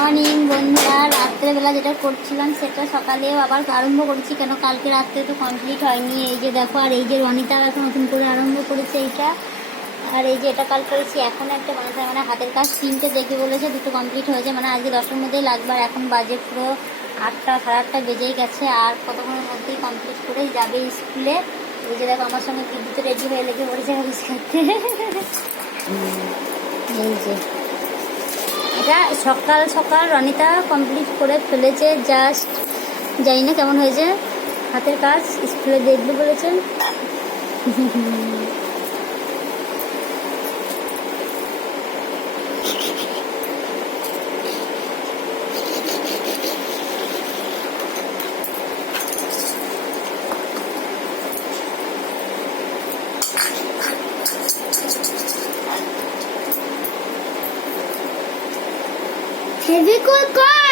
Morning বন্ধুরা, রাত্রেবেলা যেটা করছিলাম সেটা সকালেও আবার আরম্ভ করেছি, কেন কালকে রাত্রে তো কমপ্লিট হয়নি। এই যে দেখো, আর এই যে রনিতা এখন নতুন করে আরম্ভ করেছে এইটা, আর এই যে এটা কাল করেছি। এখন একটা বানাতে মানে হাতের কাজ 3টে দেখে বলেছে, 2টো কমপ্লিট হয়েছে, মানে আজকে 10টার মধ্যেই লাগবে। আর এখন বাজে পুরো 8টা, সাড়ে 8টা বেজেই গেছে, আর কতক্ষণের মধ্যেই কমপ্লিট করে যাবে স্কুলে। এই যে দেখো, আমার সঙ্গে বিদ্যুৎ রেডি হয়ে লেগে পড়েছে কাগজ খাইতে। এই যে এটা সকাল সকাল রনিতা কমপ্লিট করে ফেলেছে, জাস্ট জানি না কেমন হয়েছে হাতের কাজ, স্কুলে দেখবে বলেছেন। Heavy cool car!